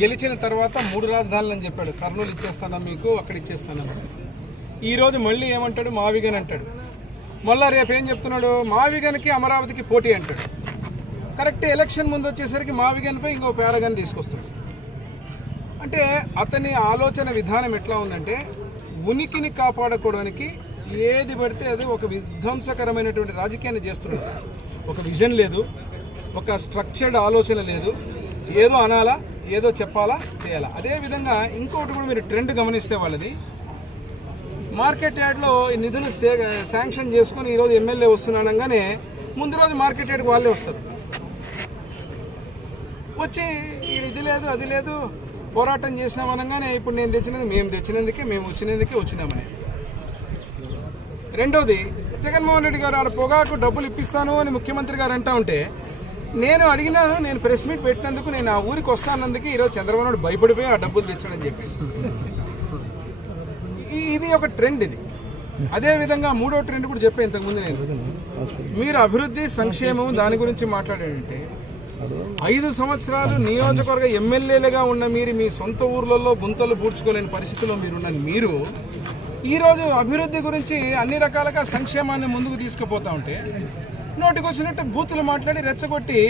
గెలిచిన తర్వాత 3 రాజధానులు అని చెప్పాడు. కర్నూలు ఇచ్చేస్తానా మీకు, అక్కడ ఇచ్చేస్తానా. ఈరోజు మళ్ళీ ఏమంటాడు, మావిగన్ అంటాడు. మళ్ళీ రేపు ఏం చెప్తున్నాడు, మావిగన్కి అమరావతికి పోటీ అంటాడు. కరెక్ట్ ఎలక్షన్ ముందు వచ్చేసరికి మావిగన్పై ఇంకో పేరగన్ తీసుకొస్తాడు. అంటే అతని ఆలోచన విధానం ఎట్లా ఉందంటే, ఉనికిని కాపాడుకోవడానికి ఏది పడితే అది ఒక విధ్వంసకరమైనటువంటి రాజకీయాన్ని చేస్తున్నాడు. ఒక విజన్ లేదు, ఒక స్ట్రక్చర్డ్ ఆలోచన లేదు. ఏదో అనాలా, ఏదో చెప్పాలా, చేయాలా. అదేవిధంగా ఇంకోటి కూడా మీరు ట్రెండ్ గమనిస్తే వాళ్ళది మార్కెట్ యార్డ్లో ఈ నిధులు శాంక్షన్ చేసుకొని ఈరోజు ఎమ్మెల్యే వస్తున్నానగానే ముందు రోజు మార్కెట్ యార్డ్కి వాళ్ళే వస్తారు. వచ్చి ఇది లేదు అది లేదు పోరాటం చేసినామనగానే ఇప్పుడు నేను తెచ్చినది మేము తెచ్చినందుకే, మేము వచ్చినామని. రెండోది, జగన్మోహన్ రెడ్డి గారు ఆడ పొగాకు డబ్బులు ఇప్పిస్తాను అని ముఖ్యమంత్రి గారు అంటా ఉంటే నేను అడిగినాను, నేను ప్రెస్ మీట్ పెట్టినందుకు, నేను ఆ ఊరికి వస్తానందుకు ఈరోజు చంద్రబాబు నాయుడు భయపడిపోయి ఆ డబ్బులు తెచ్చాడని చెప్పి. ఇది ఒక ట్రెండ్. ఇది అదేవిధంగా మూడో ట్రెండ్ కూడా చెప్పే ఇంతకుముందు నేను, మీరు అభివృద్ధి సంక్షేమం దాని గురించి మాట్లాడారంటే 5 సంవత్సరాలు నియోజకవర్గ ఎమ్మెల్యేలుగా ఉన్న మీరు మీ సొంత ఊర్లలో గుంతలు పూడ్చుకోలేని పరిస్థితుల్లో మీరున్న మీరు ఈరోజు అభివృద్ధి గురించి అన్ని రకాలుగా సంక్షేమాన్ని ముందుకు తీసుకుపోతా ఉంటే నోటికి వచ్చినట్టు బూతులు మాట్లాడి రెచ్చగొట్టి